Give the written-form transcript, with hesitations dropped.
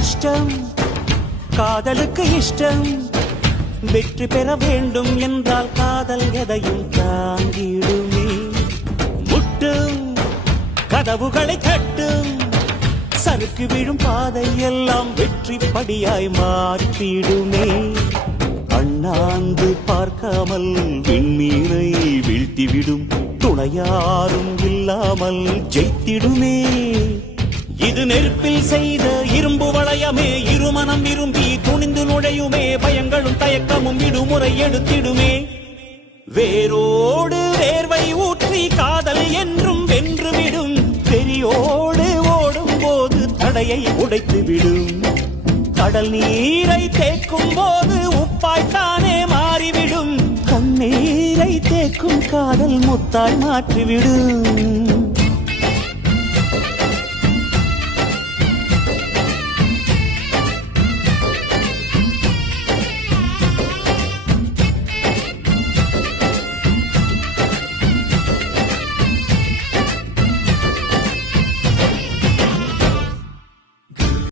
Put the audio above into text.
கஷ்டம் காதலுக்கு இஷ்டம் வெற்றி பெற வேண்டும் என்றால் காதல் எதையும் தாங்கிடுமே முட்டும் கதவுகளை தட்டும் சறுக்கு விழும் பாதை எல்லாம் வெற்றி படியாய் மாற்றிடுமே அண்ணாந்து பார்க்காமல் விண்மீனை வீழ்த்திவிடும் துணையாரும் இல்லாமல் ஜெயித்திடுமே இது நெருப்பில் செய்த இரும்பு வளையமே இருமனம் விரும்பி துணிந்து நுழையுமே பயங்களும் தயக்கமும் விடுமுறை எடுத்திடுமே வேரோடு வேர்வை ஊற்றி காதல் என்றும் வென்றுவிடும் பெரியோடு ஓடும் போது தடையை உடைத்து விடும் கடல் நீரை தேக்கும் போது உப்பாய்த்தானே மாறிவிடும் கண்ணீரை தேக்கும் காதல் முத்தாய் மாற்றிவிடும்